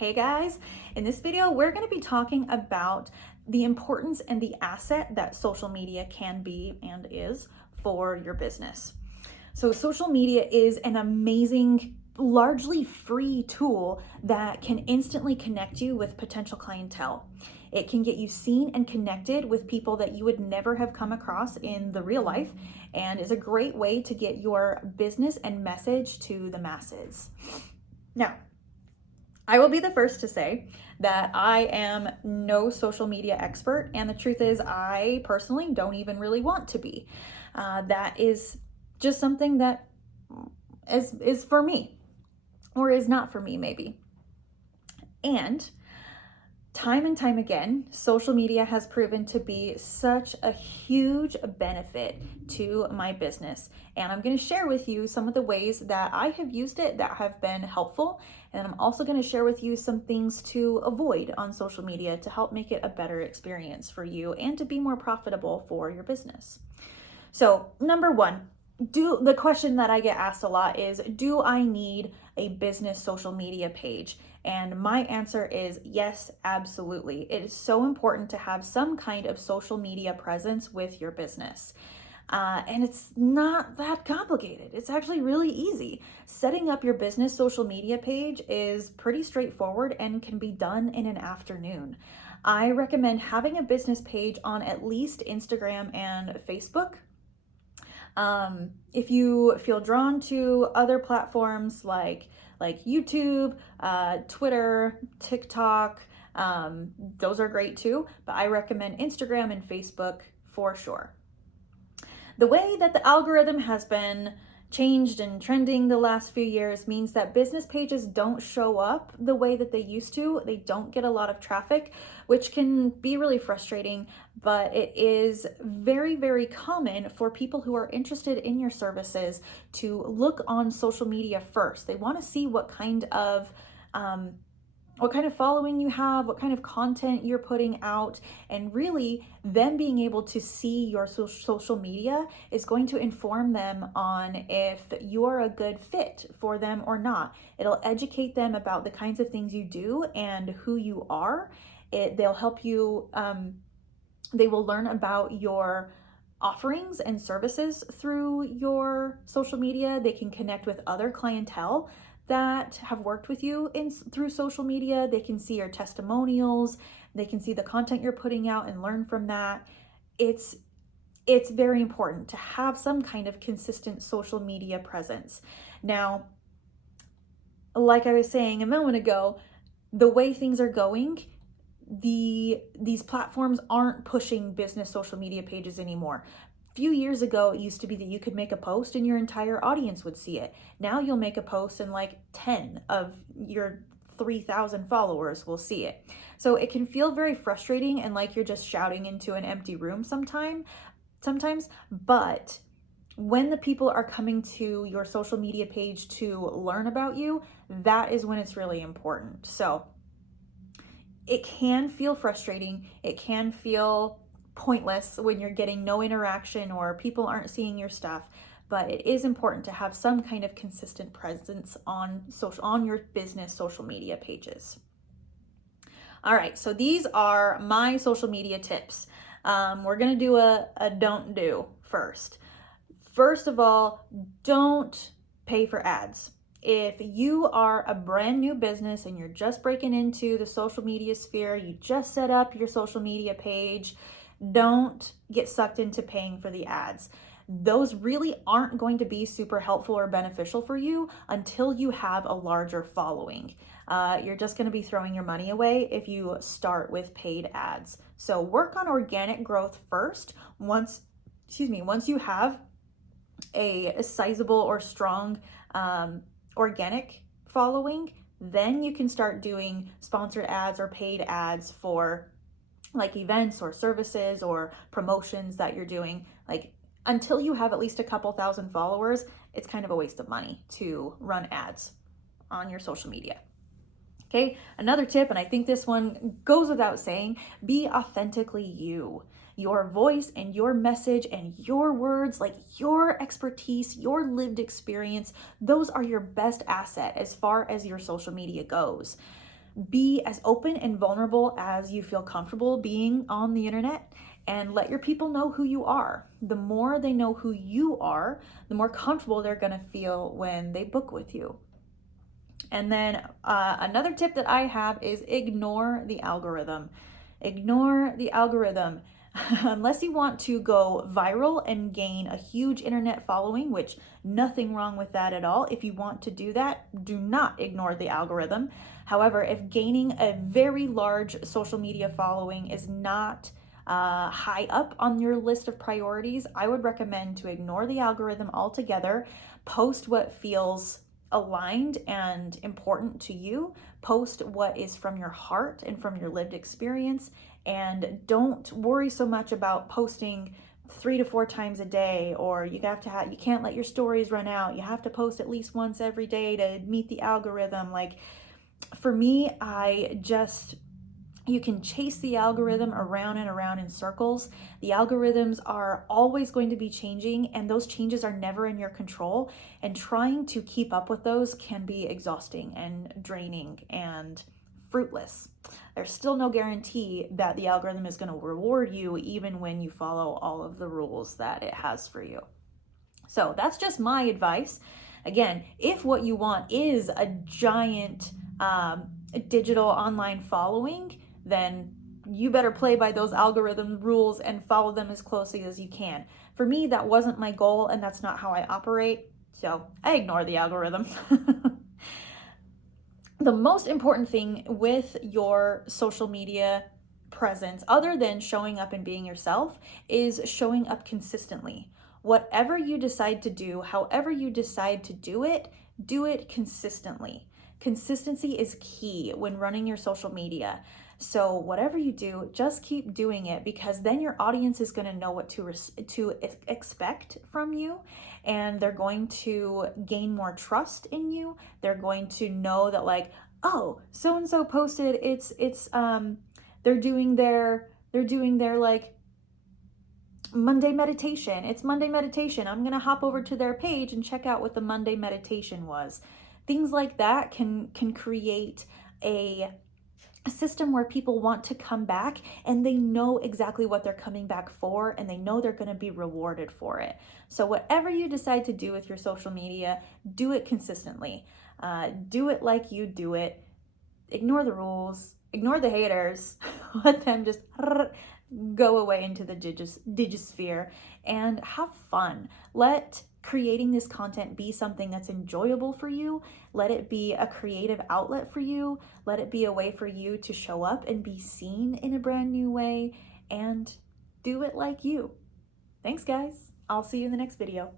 Hey guys, in this video, we're going to be talking about the importance and the asset that social media can be and is for your business. So social media is an amazing, largely free tool that can instantly connect you with potential clientele. It can get you seen and connected with people that you would never have come across in the real life, and is a great way to get your business and message to the masses. Now, I will be the first to say that I am no social media expert, and the truth is, I personally don't even really want to be. That is just something that is for me, or is not for me, maybe. And time and time again, social media has proven to be such a huge benefit to my business. And I'm going to share with you some of the ways that I have used it that have been helpful. And I'm also going to share with you some things to avoid on social media to help make it a better experience for you and to be more profitable for your business. So, number one, the question that I get asked a lot is, do I need a business social media page? And my answer is yes, absolutely. It is so important to have some kind of social media presence with your business. And it's not that complicated. It's actually really easy. Setting up your business social media page is pretty straightforward and can be done in an afternoon. I recommend having a business page on at least Instagram and Facebook. If you feel drawn to other platforms like YouTube, Twitter, TikTok, those are great too, but I recommend Instagram and Facebook for sure. The way that the algorithm has been changed and trending the last few years means that business pages don't show up the way that they used to. They don't get a lot of traffic, which can be really frustrating, but it is very, very common for people who are interested in your services to look on social media first. They want to see what kind of following you have, what kind of content you're putting out, and really them being able to see your social media is going to inform them on if you're a good fit for them or not. It'll educate them about the kinds of things you do and who you are. They'll help you, they will learn about your offerings and services through your social media. They can connect with other clientele that have worked with you through social media. They can see your testimonials, they can see the content you're putting out and learn from that. It's very important to have some kind of consistent social media presence. Now, like I was saying a moment ago, the way things are going, these platforms aren't pushing business social media pages anymore. Few years ago, it used to be that you could make a post and your entire audience would see it. Now you'll make a post and like 10 of your 3,000 followers will see it. So it can feel very frustrating and like you're just shouting into an empty room sometimes, but when the people are coming to your social media page to learn about you, that is when it's really important. So it can feel frustrating. It can feel pointless when you're getting no interaction or people aren't seeing your stuff, but it is important to have some kind of consistent presence on your business social media pages. All right, so these are my social media tips. We're gonna do a don't do first. First of all, don't pay for ads. If you are a brand new business and you're just breaking into the social media sphere, you just set up your social media page, don't get sucked into paying for the ads. Those really aren't going to be super helpful or beneficial for you until you have a larger following. You're just going to be throwing your money away if you start with paid ads. So work on organic growth first. Once you have a sizable or strong organic following, then you can start doing sponsored ads or paid ads for like events or services or promotions that you're doing. Like, until you have at least a couple thousand followers, it's kind of a waste of money to run ads on your social media. Okay, another tip, and I think this one goes without saying, be authentically you. Your voice and your message and your words, like your expertise, your lived experience, those are your best asset as far as your social media goes. Be as open and vulnerable as you feel comfortable being on the internet, and let your people know who you are. The more they know who you are, the more comfortable they're going to feel when they book with you. And then another tip that I have is ignore the algorithm. Ignore the algorithm. Unless you want to go viral and gain a huge internet following, which nothing wrong with that at all. If you want to do that, do not ignore the algorithm. However, if gaining a very large social media following is not high up on your list of priorities, I would recommend to ignore the algorithm altogether. Post what feels aligned and important to you. Post what is from your heart and from your lived experience, and don't worry so much about posting 3 to 4 times a day, or you can't let your stories run out. You have to post at least once every day to meet the algorithm. Like, for me, you can chase the algorithm around and around in circles. The algorithms are always going to be changing, and those changes are never in your control. And trying to keep up with those can be exhausting and draining and fruitless. There's still no guarantee that the algorithm is going to reward you, even when you follow all of the rules that it has for you. So that's just my advice. Again, if what you want is a giant digital online following, then you better play by those algorithm rules and follow them as closely as you can. For me, that wasn't my goal, and that's not how I operate, so I ignore the algorithm. The most important thing with your social media presence, other than showing up and being yourself, is showing up consistently. Whatever you decide to do, however you decide to do it consistently. Consistency is key when running your social media. So whatever you do, just keep doing it, because then your audience is going to know what to expect from you, and they're going to gain more trust in you. They're going to know that, like, oh, so and so posted, they're doing their like Monday meditation. It's Monday meditation. I'm going to hop over to their page and check out what the Monday meditation was. Things like that can create a system where people want to come back, and they know exactly what they're coming back for, and they know they're going to be rewarded for it. So whatever you decide to do with your social media, do it consistently. Do it like you do it. Ignore the rules. Ignore the haters. Let them just go away into the digisphere, and have fun. Let creating this content be something that's enjoyable for you. Let it be a creative outlet for you. Let it be a way for you to show up and be seen in a brand new way, and do it like you. Thanks, guys. I'll see you in the next video.